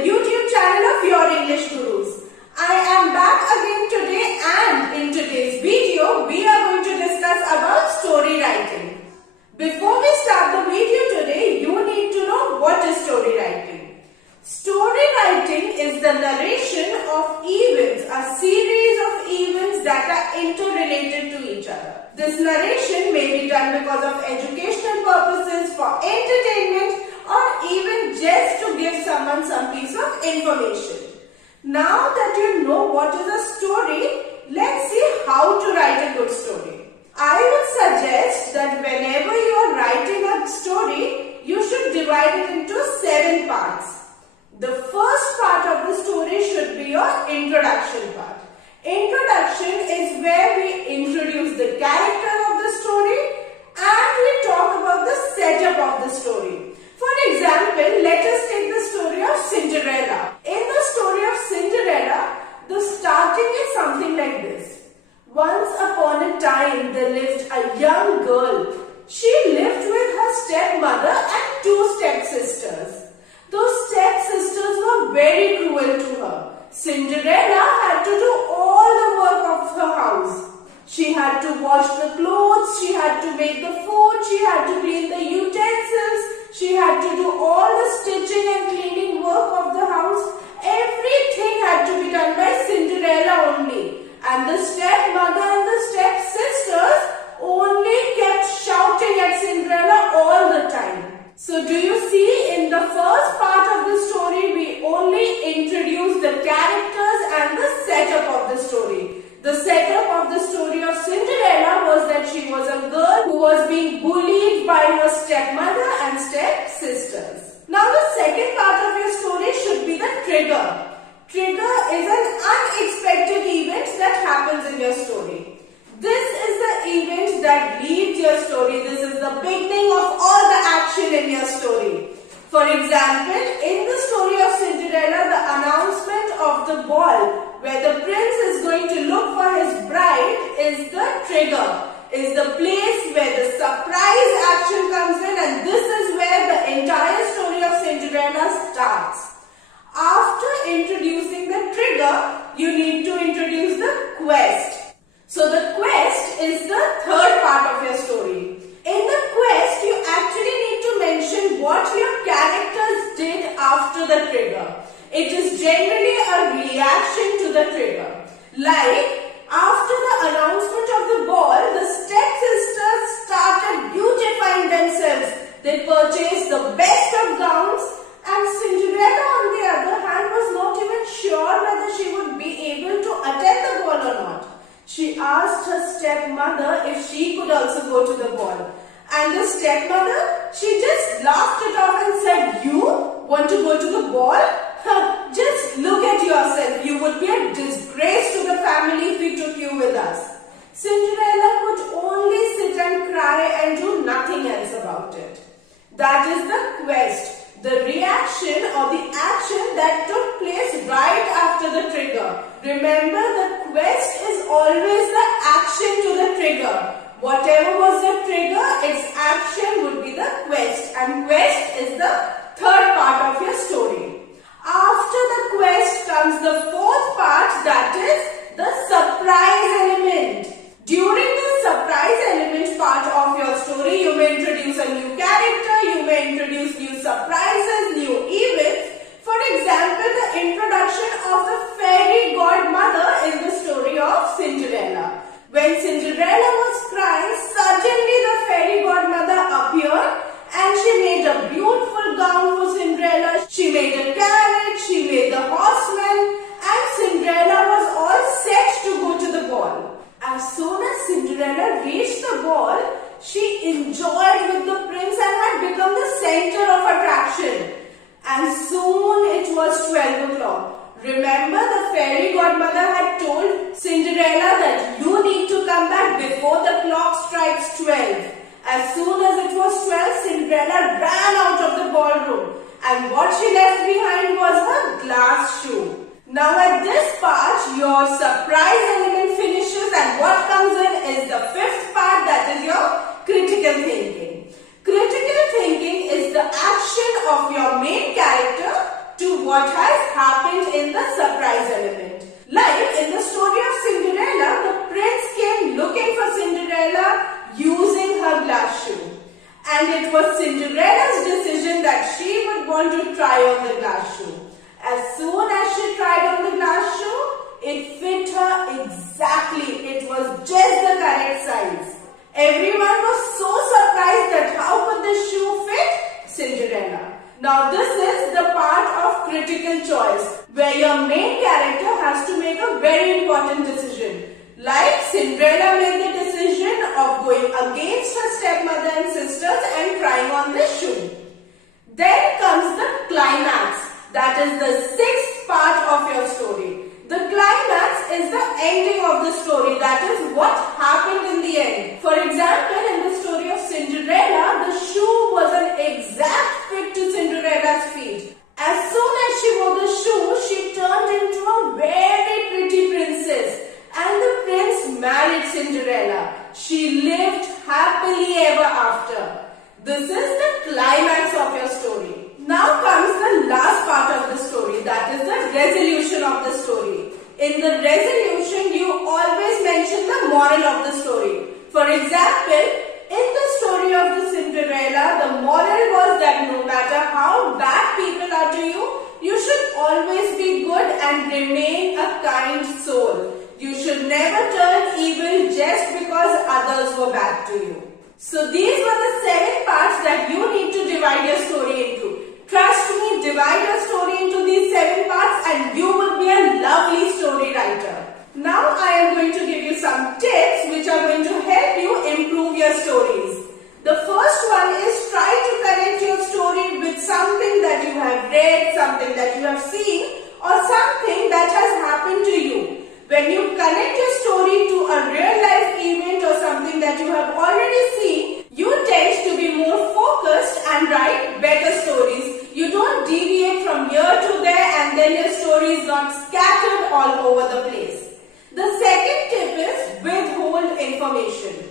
YouTube channel of Your English Gurus. I am back again today, and in today's video we are going to discuss about story writing. Before we start the video today, you need to know what is story writing. Story writing is the narration of events, a series of events that are interrelated to each other. This narration may be done because of educational purposes, for entertainment, or even just to give someone some piece of information. Now that you know what is a story, let's see how to write a good story. I would suggest that whenever you are writing a story, you should divide it into 7 parts. The first part of the story should be your introduction part. Introduction is where we introduce the character of the story and we talk about the setup of the story. For example, let us take the story of Cinderella. In the story of Cinderella, the starting is something like this. Once upon a time, there lived a young girl. She lived with her stepmother and 2 stepsisters. Those stepsisters were very cruel to her. Cinderella had to do all the work of her house. She had to wash the clothes, she had to make the food, she had to clean the utensils, she had to do all the stitching and cleaning work of the house. Everything had to be done by Cinderella only. And the stepmother and the stepsisters only kept shouting at Cinderella all the time. So do you see, in the first part of the story, we only introduce the characters and the setup of the story. The setup of the story of Cinderella was that she was a girl who was being bullied by her stepmother and stepsisters. Now the second part of your story should be the trigger. Trigger is an unexpected event that happens in your story. This is the event that leads your story. This is the beginning of all the action in your story. For example, in the story of Cinderella, the announcement of the ball where the prince is going to look for his bride is the trigger, is the place where the surprise action comes in, and this is where the entire story of Cinderella starts. After introducing the trigger, you need to introduce the quest. So the quest is the third part of your story. In the quest, you actually need to mention what your characters did after the trigger. It is generally a reaction to the trigger. Like, after the announcement of the ball, the stepsisters started beautifying themselves. They purchased the best of gowns, and Cinderella, on the other hand, was not even sure whether she would be able to attend the ball or not. She asked her stepmother if she could also go to the ball. And the stepmother, she just laughed it off and said, "You want to go to the ball? Just look at yourself. You would be a disgrace to the family if we took you with us." Cinderella could only sit and cry and do nothing else about it. That is the quest, the reaction or the action that took place right after the trigger. Remember, the quest is always the action to the trigger. Whatever was the trigger, its action would be the quest, and quest is the third part of your story. After the quest comes the fourth part, that is the surprise element. During the surprise element part of your story, you may introduce a new character, you may introduce new surprises, new events. For example, the introduction of the fairy godmother in the story of Cinderella. When Cinderella was crying, suddenly the fairy godmother appeared and she made a beautiful gown for Cinderella. She made a carriage, she made the horseman, and Cinderella was all set to go to the ball. As soon as Cinderella reached the ball, she enjoyed with the prince and had become the center of attraction. And soon it was 12 o'clock. Remember, the fairy godmother had told Cinderella that you need to come back before the clock strikes 12. As soon as it was 12, Cinderella ran out of the ballroom, and what she left behind was her glass shoe. Now at this part, your surprise element finishes, and what comes in is the fifth part, that is your critical thinking. Critical thinking is the action of your main character to what has happened in the surprise element. Like in the story of Cinderella, the prince came looking for Cinderella using her glass shoe. And it was Cinderella's decision that she would want to try on the glass shoe. As soon as she tried on the glass shoe, it fit her exactly. It was just the correct size. Everyone was so surprised that how could the shoe fit Cinderella. Now this is the part of critical choice where your main character has to make a very important decision. Like Cinderella made the decision of going against her stepmother and sisters and trying on the shoe. Then comes the climax. That is the sixth part of your story. The climax is the ending of the story. That is what happened in the end. For example, in the story of Cinderella, the shoe was an exact fit to Cinderella's feet. As soon as she wore the shoe, she turned into a very pretty princess. And the prince married Cinderella. She lived happily ever after. This is the climax of your story. Now comes the last part of the story, that is the resolution of the story. In the resolution, you always mention the moral of the story. For example, in the story of the Cinderella, the moral was that no matter how bad people are to you, you should always be good and remain a kind soul. You should never turn evil just because others were bad to you. So these were the 7 parts that you need to divide your story into. Trust me, divide your story into these 7 parts and you will be a lovely story writer. Now I am going to give you some tips which are going to help you improve your stories. The first one is try to connect your story with something that you have read, something that you have seen, or something that has happened to you. When you connect your story to a real life event or something that you have already seen, you tend to be more focused and write better stories. You don't deviate from here to there and then your story is not scattered all over the place. The second tip is withhold information.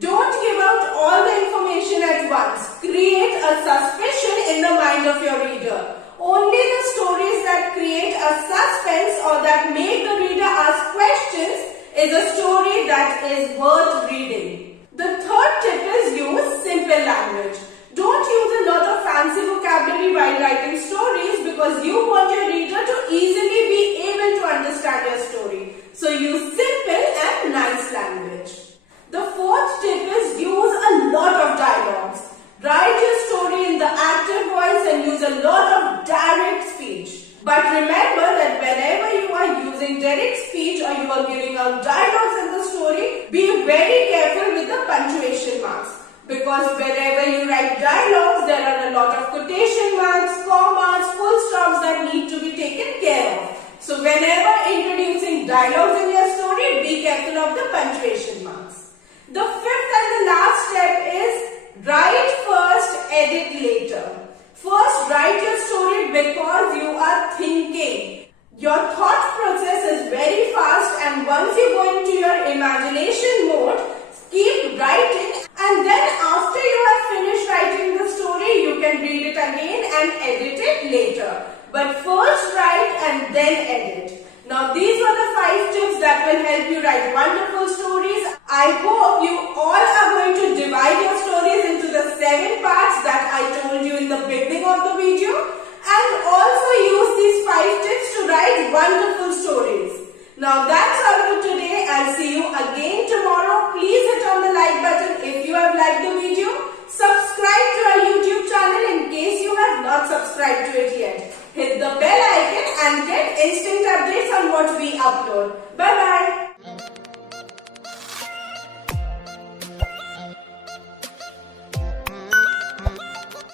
Don't give out all the information at once. Create a suspicion in the mind of your reader. Only the stories that create a suspense or that make the reader ask questions is a story that is worth reading. The third tip is use simple language. Don't use a lot of fancy vocabulary while writing stories because you want your reader to easily be able to understand your story. So use simple and nice language. The fourth tip is use a lot of dialogues. Write your story in the active voice and use a lot of direct speech. But remember that whenever you are using direct speech or you are giving out dialogues in the story, be very careful with the punctuation marks. Because wherever you write dialogues, there are a lot of quotation marks, commas, full stops that need to be taken care of. So whenever introducing dialogues in your story, be careful of the punctuation marks. The fifth and the last step is write first, edit later. First, write your story because you are thinking. Your thought process is very fast and once you go into your imagination mode, keep writing and then after you have finished writing the story, you can read it again and edit it later. But first write and then edit. Now these were the 5 tips that will help you write wonderful stories. I hope you all are going to divide your stories into the 7 parts that I told you in the beginning of the video and also use these 5 tips to write wonderful stories. Now that's all for today. I'll see you again tomorrow. Please hit on the like button if you have liked the video. Subscribe to our YouTube channel in case you have not subscribed to it yet. Hit the bell icon and get instant updates on what we upload.